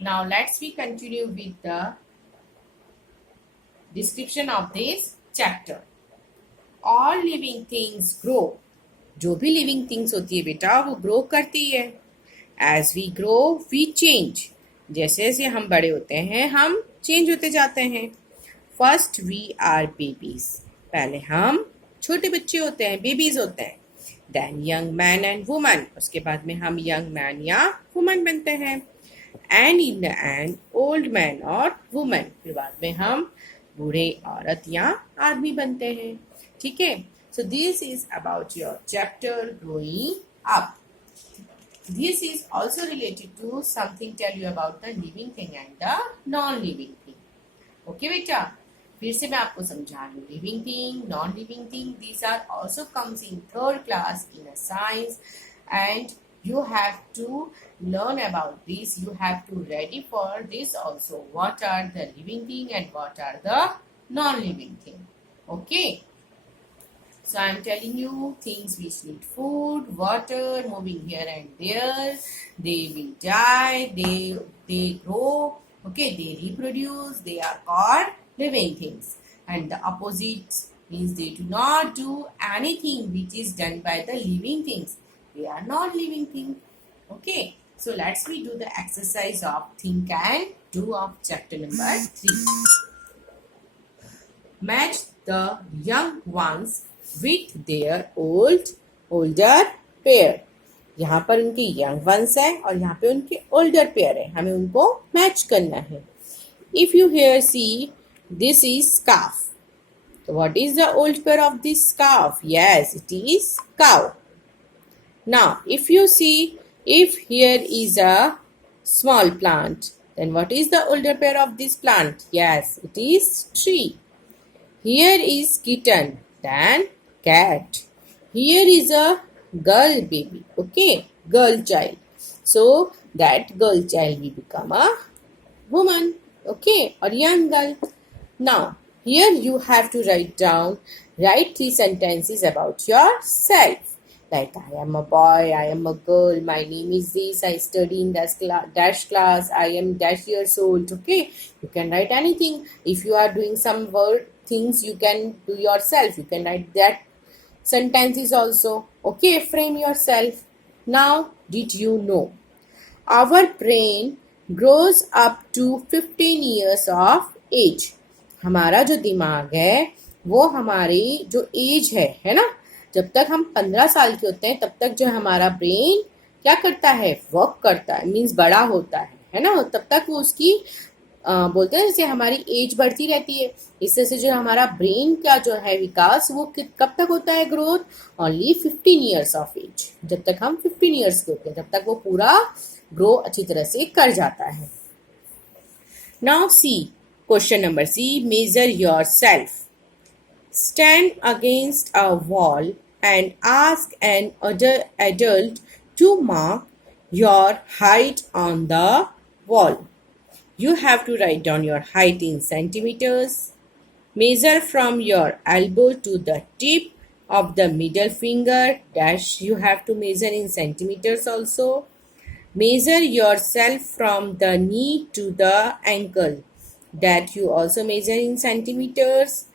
Now let's we continue with the description of this chapter. All living things grow. जो भी living things होती है बेटा वो ग्रो करती है. As we grow we change. जैसे जैसे हम बड़े होते हैं हम चेंज होते जाते हैं. First we are babies. पहले हम छोटे बच्चे होते हैं, बेबीज होते हैं. Then young man and woman. उसके बाद में हम यंग मैन या वुमन बनते हैं. And in the end old man और वुमन. फिर बाद में हम बूढ़े औरत या आदमी बनते हैं. ठीक है. So this is about your chapter growing up. This is also related to something tell you about the living thing and the non-living thing. Okay बेटा. फिर से मैं आपको समझा रही हूँ. Living thing, non-living thing, these are also comes in third class in a science, and you have to learn about this. You have to ready for this also. What are the living thing and what are the non-living thing? Okay. So I am telling you things which need food, water, moving here and there. They will die. They grow. Okay, they reproduce. They are called living things. And the opposite means they do not do anything which is done by the living things. They are non-living things. Okay. So let's we do the exercise of think and do of chapter number 3. Match the young ones with their older pair. यहाँ पर उनके young ones है और यहाँ पे उनके older pair है. हमें उनको मैच करना है. If you here see this is scarf. So what is the old pair of this scarf? Yes, it is cow. Now if you see, if here is a small plant, then what is the older pair of this plant? Yes, it is tree. Here is kitten, then cat. Here is a girl baby. Okay, girl child. So that girl child will become a woman. Okay, or young girl. Now here you have to write 3 sentences about yourself. Like I am a boy, I am a girl, my name is this, I study in dash class, I am dash years old. Okay, you can write anything. If you are doing some things you can do yourself, you can write that sentences also. Okay, frame yourself. Now did you know our brain grows up to 15 years of age. हमारा जो दिमाग है वो हमारी जो as है ना, जब तक हम 15 साल के होते हैं तब तक जो हमारा ब्रेन क्या करता है, वर्क करता है, मीन्स बड़ा होता है ना. तब तक वो उसकी बोलते हैं जैसे हमारी एज बढ़ती रहती है. इससे से जो हमारा ब्रेन का जो है विकास वो कब तक होता है, growth only 15 years of age. जब तक हम 15 ईयर्स के होते हैं तब तक वो पूरा ग्रो अच्छी तरह से कर जाता है. Now see question number C. Measure yourself. Stand against a wall and ask an adult to mark your height on the wall. You have to write down your height in centimeters. Measure from your elbow to the tip of the middle finger. Dash you have to measure in centimeters also. Measure yourself from the knee to the ankle. That you also measure in centimeters.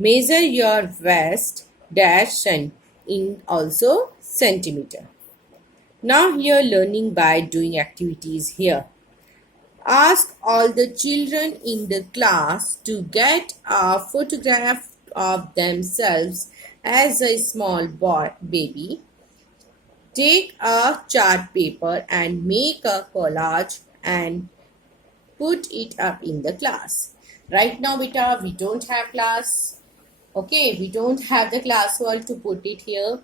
Measure your waist dash and in also centimeter. Now here learning by doing activities here. Ask all the children in the class to get a photograph of themselves as a small baby. Take a chart paper and make a collage and put it up in the class. Right now beta we don't have class. Okay, we don't have the class wall to put it here.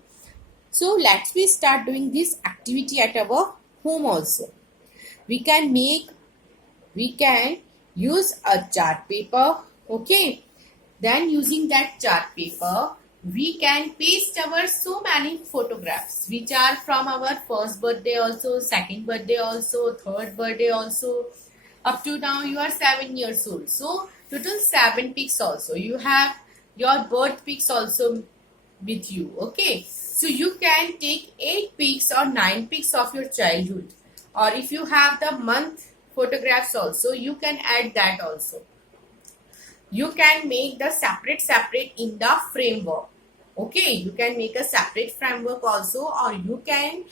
So let's we start doing this activity at our home also. We can use a chart paper. Okay, then using that chart paper we can paste our so many photographs which are from our first birthday also, second birthday also, third birthday also. Up to now you are 7 years old, so total 7 pics also. You have your birth pics also with you. Okay, so you can take 8 pics or 9 pics of your childhood, or if you have the month photographs also, you can add that also. You can make the separate in the framework. Okay, you can make a separate framework also, or you can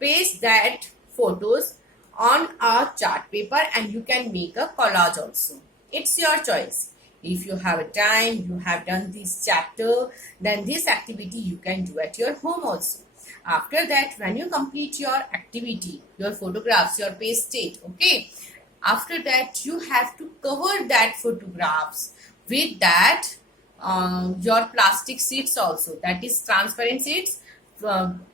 paste that photos on a chart paper and you can make a collage also. It's your choice. If you have a time, you have done this chapter, then this activity you can do at your home also. After that, when you complete your activity, your photographs, your pasted, okay, after that you have to cover that photographs with that your plastic sheets also, that is transparent sheets.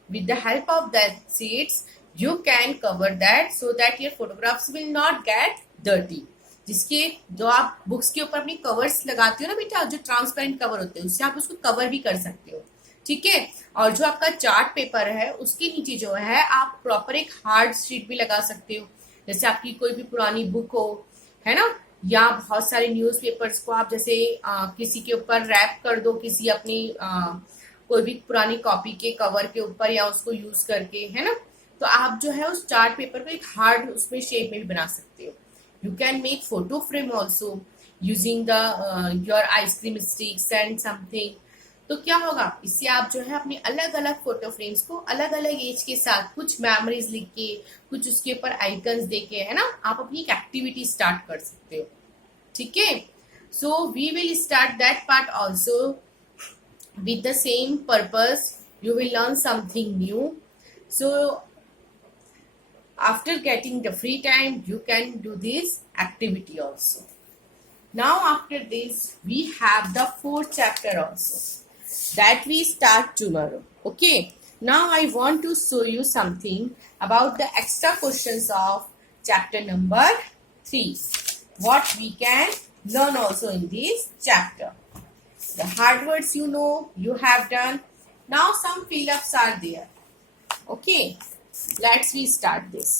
With the help of that sheets you can cover that so that your photographs will not get dirty. जिसके जो आप books के ऊपर अपनी covers लगाते हो ना बेटा, जो ट्रांसपेरेंट कवर होते हैं, उससे आप उसको कवर भी कर सकते हो, ठीक है। और जो आपका चार्ट पेपर है उसके नीचे जो है आप प्रॉपर एक हार्ड शीट भी लगा सकते हो, जैसे आपकी कोई भी पुरानी बुक हो, है ना, या बहुत सारे न्यूज़पेपर्स को आप जैसे किसी के ऊपर रैप कर दो, किसी अपनी कोई भी पुरानी कॉपी के कवर के ऊपर, या उसको यूज करके, है ना, तो आप जो है उस चार्ट पेपर को एक हार्ड उसमें शेप में भी बना सकते हो। You can make photo frame also using the your ice cream sticks and something. तो क्या होगा, इससे आप जो है अपने अलग अलग फोटो फ्रेम्स को अलग अलग एज के साथ कुछ मेमोरीज लिख के, कुछ उसके ऊपर आइकन्स देके, है ना, आप अपनी एक एक्टिविटी स्टार्ट कर सकते हो, ठीक है। So we will start that part also with the same purpose. You will learn something new. So after getting the free time you can do this activity also. Now after this we have the fourth chapter also that we start tomorrow. Okay, now I want to show you something about the extra questions of chapter number 3, what we can learn also in this chapter. The hard words you know, you have done. Now some fill-ups are there. Okay, let's restart this.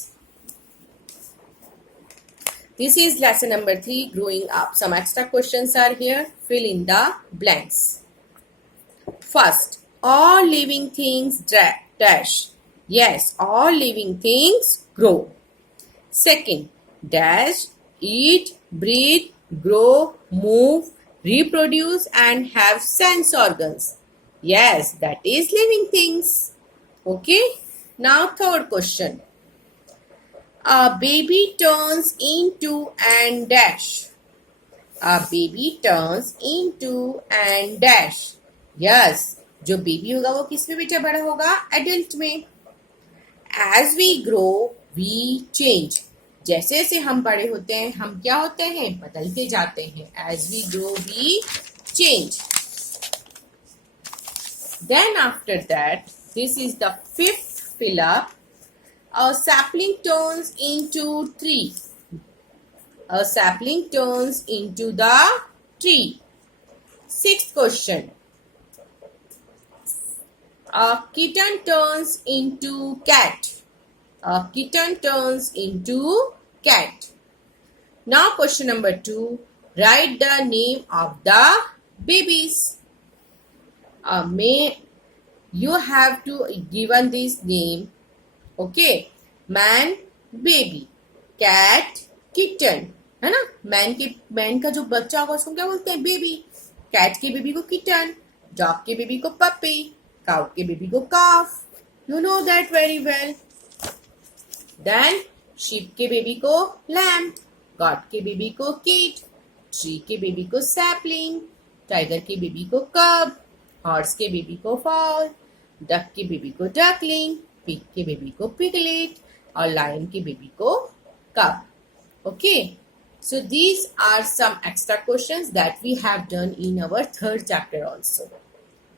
This is lesson number 3, growing up. Some extra questions are here. Fill in the blanks. First, all living things dash. Yes, all living things grow. Second, dash, eat, breathe, grow, move, reproduce and have sense organs. Yes, that is living things. Okay. Now third question. A baby turns into and dash. A baby turns into and dash. Yes, जो baby होगा वो किस में बेटा बड़ा होगा? Adult में. As we grow, we change. जैसे जैसे हम बड़े होते हैं हम क्या होते हैं? बदलते जाते हैं. As we grow, we change. Then after that, this is the fifth fill-up. A sapling turns into tree. A sapling turns into the tree. Sixth question. A kitten turns into cat. A kitten turns into cat. Now question number 2. Write the name of the babies. You have to given this name. Okay. Man, baby. Cat, kitten. है ना? Man का जो बच्चा होगा उसको क्या बोलते हैं? बेबी. कैट के बेबी को किटन. डॉग के बेबी को पपी. काउ के बेबी को काफ. You know that very well. Then sheep के बेबी को lamb, goat के बेबी को kid, tree के बेबी को sapling, tiger के बेबी को cub, horse के बेबी को fowl, duck के बेबी को duckling, pig के बेबी को piglet और lion के बेबी को cub. Okay, so these are some extra questions that we have done in our third chapter also.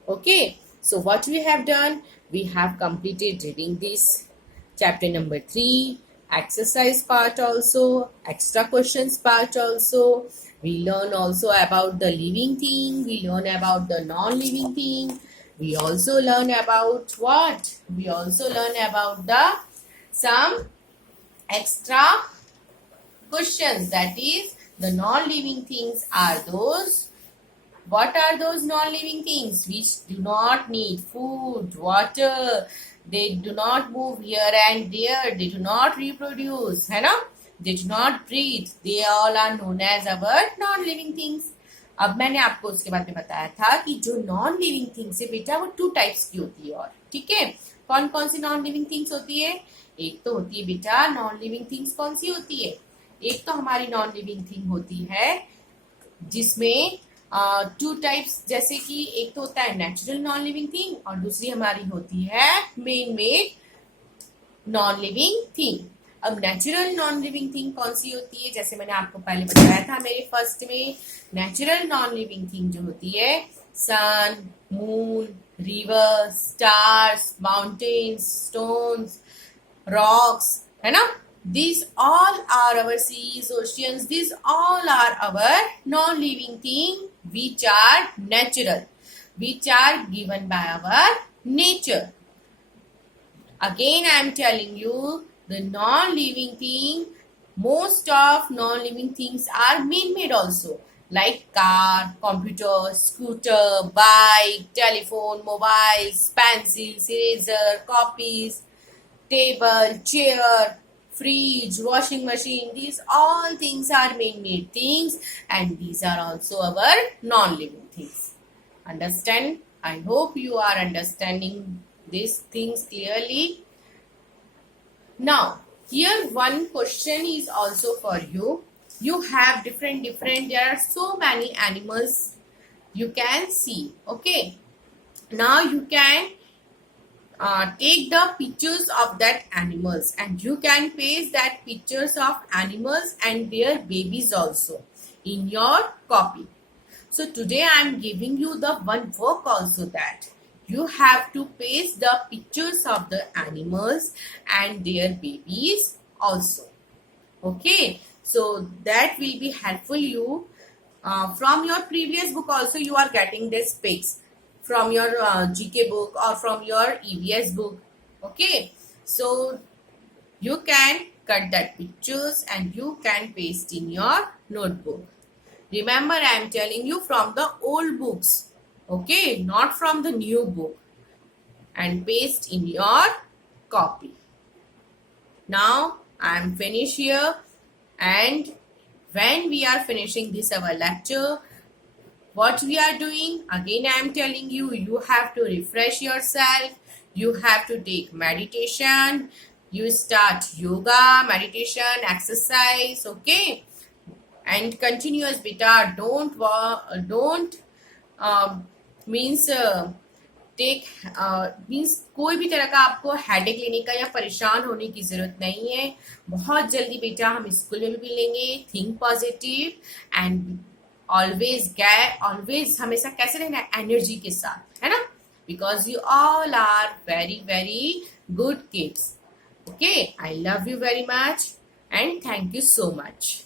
Okay, so what we have done, we have completed reading this chapter number 3, exercise part also, extra questions part also. We learn also about the living thing. We learn about the non-living thing. We also learn about what? We also learn about the some extra questions. That is, the non-living things are those. What are those non-living things? Which do not need food, water. They do not move here and there. They do not reproduce, है ना? They do not breathe. They all are known as our non-living things. अब मैंने आपको उसके बारे में बताया था कि जो नॉन लिविंग थिंग्स है बेटा वो 2 टाइप्स की होती है, और ठीक है कौन कौन सी नॉन लिविंग थिंग्स होती है? एक तो होती है बेटा नॉन लिविंग थिंग्स कौन सी होती है? एक तो हमारी नॉन लिविंग थिंग होती है जिसमें 2 टाइप्स, जैसे कि एक तो होता है नेचुरल नॉन लिविंग थिंग और दूसरी हमारी होती है main made non living thing. अब नेचुरल नॉन लिविंग थिंग कौन सी होती है? जैसे मैंने आपको पहले बताया था मेरे फर्स्ट में, नेचुरल नॉन लिविंग थिंग जो होती है sun, moon, river, stars, mountains, stones, rocks, है ना, these all are our seas, oceans, these all are our non-living thing which are natural, which are given by our nature. Again I am telling you the non-living thing, most of non-living things are man-made also, like car, computer, scooter, bike, telephone, mobiles, pencils, eraser, copies, table, chair, fridge, washing machine, these all things are man-made things and these are also our non-living things. Understand? I hope you are understanding these things clearly. Now, here one question is also for you. You have different, there are so many animals you can see, okay? Now you can take the pictures of that animals and you can paste that pictures of animals and their babies also in your copy. So today I am giving you the one work also, that you have to paste the pictures of the animals and their babies also. Okay, so that will be helpful you. From your previous book also you are getting this pics, from your GK book or from your EVS book. Okay, so you can cut that pictures and you can paste in your notebook. Remember, I am telling you from the old books, okay, not from the new book, and paste in your copy. Now I am finished here, and when we are finishing this our lecture, what we are doing, again I am telling you, you have to refresh yourself, you have to take meditation, you start yoga, meditation, exercise, okay, and continuous beta, don't means take means कोई भी तरह का आपको headache लेने का या परेशान होने की जरूरत नहीं है। बहुत जल्दी बेटा हम स्कूल में भी मिलेंगे। थिंक पॉजिटिव एंड ऑलवेज हमेशा कैसे रहना है, एनर्जी के साथ, है ना, because you all are very very good kids. Okay, I love you very much and thank you so much.